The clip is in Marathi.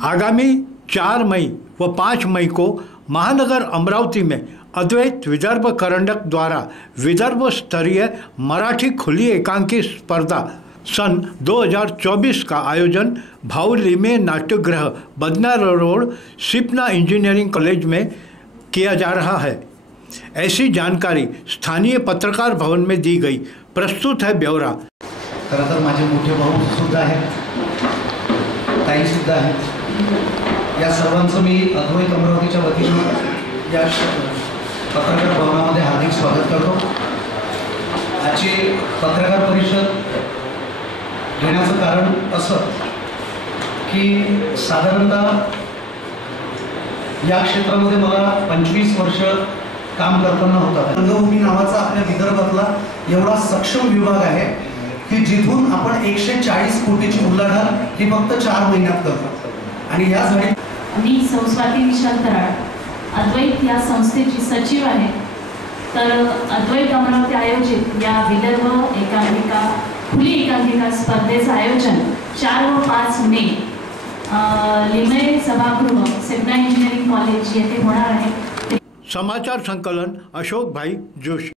आगामी 4 मई व 5 मई को महानगर अमरावती में अद्वैत विदर्भ करंडक द्वारा विदर्भ स्तरीय मराठी खुली एकांकी स्पर्धा सन 2024 का आयोजन भाऊ लिमे नाट्यगृह बदनार रोड सिपना इंजीनियरिंग कॉलेज में किया जा रहा है। ऐसी जानकारी स्थानीय पत्रकार भवन में दी गई। प्रस्तुत है ब्यौरा। खरं तर माझे मोठे भाऊ सुद्धा आहेत, ताई सुद्धा आहेत। या सर्वांचं मी अद्वैत अमरावतीच्या वतीने या पत्रकार भवनामध्ये हार्दिक स्वागत करतो। आजची पत्रकार परिषद घेण्याचं कारण असं की साधारणतः या क्षेत्रामध्ये मला 25 वर्ष काम करताना होता। रंगभूमी नावाचा आपल्या विदर्भातला एवढा सक्षम विभाग आहे की जिथून आपण 140 कोटीची उलाढाल ही फक्त 4 महिन्यात करतो। आणि यासाठी मी स्वाती विशाल कराड अद्वैत या संस्थेची सचिव आहे। तर अद्वैत अमरावती आयोजित या विदर्भ एकांकिका खुली एकांकिका स्पर्धेचं आयोजन 4 व 5 मे लिमे सभागृह सिपना इंजिनिअरिंग कॉलेज येथे होणार आहे। समाचार संकलन अशोक भाई जोशी।